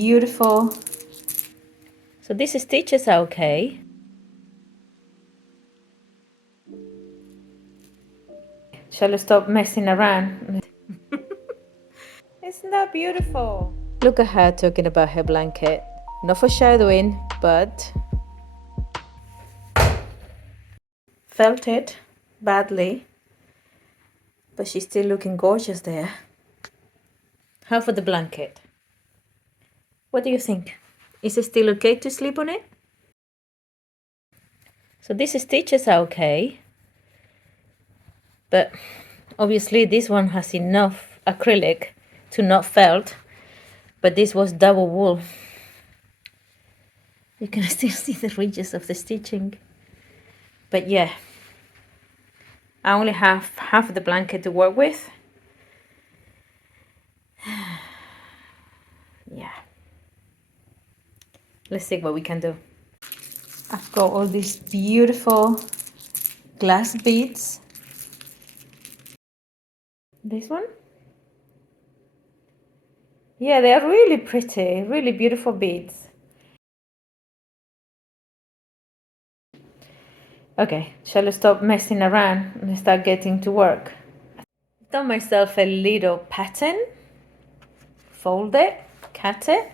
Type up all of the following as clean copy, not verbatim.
Beautiful. So these stitches are okay. Shall I stop messing around? Isn't that beautiful? Look at her talking about her blanket. Not for shadowing, but felt it badly. But she's still looking gorgeous there. How for the blanket? What do you think? Is it still okay to sleep on it? So these stitches are okay. But obviously this one has enough acrylic to not felt. But this was double wool. You can still see the ridges of the stitching. But yeah, I only have half the blanket to work with. Yeah. Let's see what we can do. I've got all these beautiful glass beads. This one? Yeah, they are really pretty, really beautiful beads. Okay, shall I stop messing around and start getting to work? I've done myself a little pattern, fold it, cut it,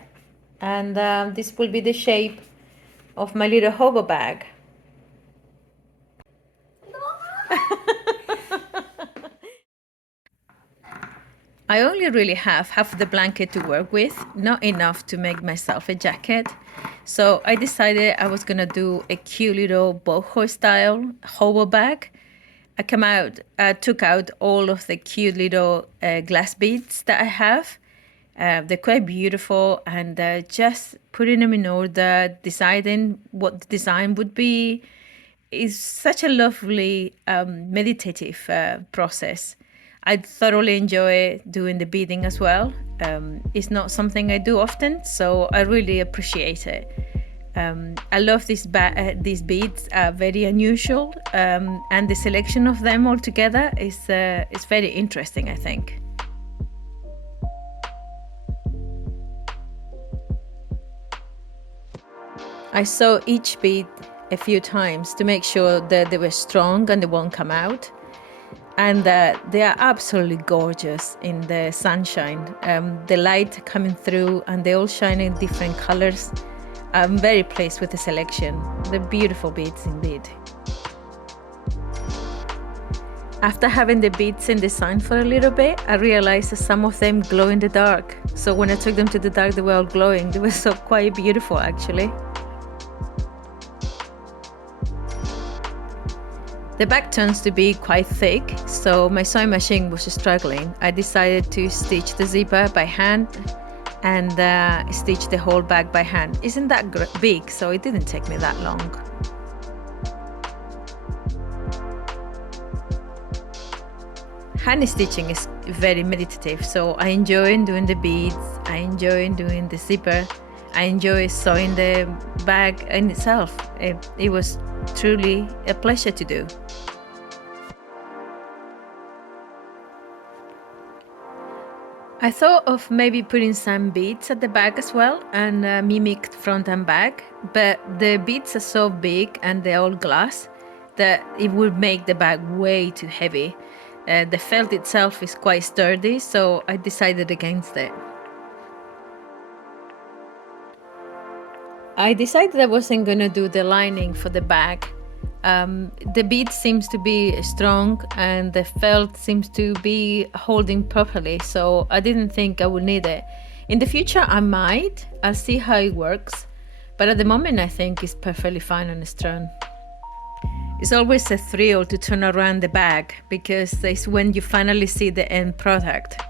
and this will be the shape of my little hobo bag. I only really have half the blanket to work with, not enough to make myself a jacket. So I decided I was gonna do a cute little boho style hobo bag. I took out all of the cute little glass beads that I have. They're quite beautiful, and just putting them in order, deciding what the design would be, is such a lovely meditative process. I thoroughly enjoy doing the beading as well. It's not something I do often, so I really appreciate it. I love these beads, are very unusual, and the selection of them all together is very interesting, I think. I saw each bead a few times to make sure that they were strong and they won't come out. And they are absolutely gorgeous in the sunshine. The light coming through, and they all shine in different colors. I'm very pleased with the selection. They're beautiful beads indeed. After having the beads in the sun for a little bit, I realized that some of them glow in the dark. So when I took them to the dark, they were all glowing. They were so quite beautiful, actually. The bag turns to be quite thick, so my sewing machine was struggling. I decided to stitch the zipper by hand and stitch the whole bag by hand. Isn't that big, so it didn't take me that long. Hand stitching is very meditative, so I enjoy doing the beads, I enjoy doing the zipper, I enjoy sewing the bag in itself. It was truly a pleasure to do. I thought of maybe putting some beads at the back as well and mimic front and back, but the beads are so big and they're all glass that it would make the bag way too heavy. The felt itself is quite sturdy, so I decided against it. I decided I wasn't going to do the lining for the bag. The bead seems to be strong and the felt seems to be holding properly, so I didn't think I would need it. In the future I might, I'll see how it works, but at the moment I think it's perfectly fine and strong. It's always a thrill to turn around the bag because it's when you finally see the end product.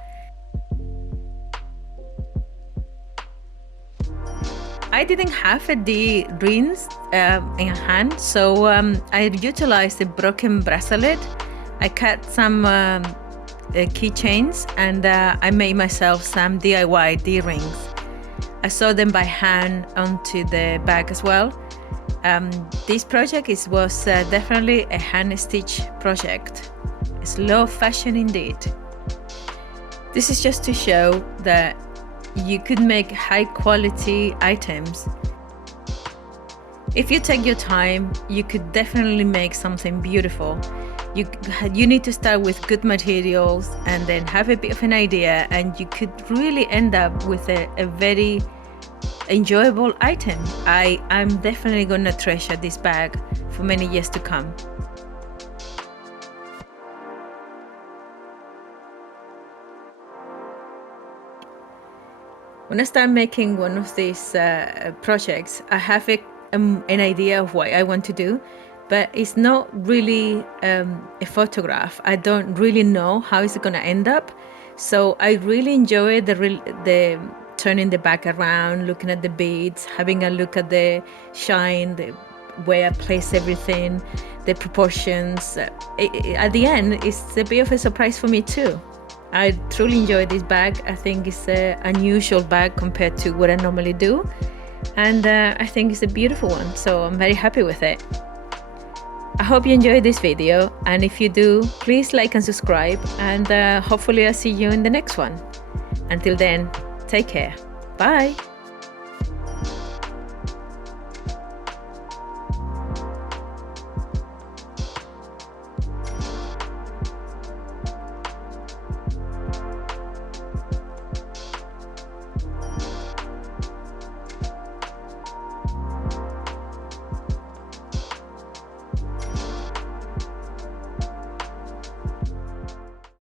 I didn't have the rings in hand, so I utilized a broken bracelet. I cut some keychains and I made myself some DIY D-rings. I sewed them by hand onto the bag as well. This project was definitely a hand stitch project. It's low fashion indeed. This is just to show that you could make high quality items. If you take your time, you could definitely make something beautiful. You need to start with good materials and then have a bit of an idea, and you could really end up with a very enjoyable item. I'm definitely gonna treasure this bag for many years to come. When I start making one of these projects, I have an idea of what I want to do, but it's not really a photograph. I don't really know how it's gonna end up. So I really enjoy the turning the bag around, looking at the beads, having a look at the shine, the way I place everything, the proportions. At the end, it's a bit of a surprise for me too. I truly enjoy this bag. I think it's an unusual bag compared to what I normally do. And I think it's a beautiful one, so I'm very happy with it. I hope you enjoyed this video, and if you do, please like and subscribe, and hopefully I'll see you in the next one. Until then, take care. Bye.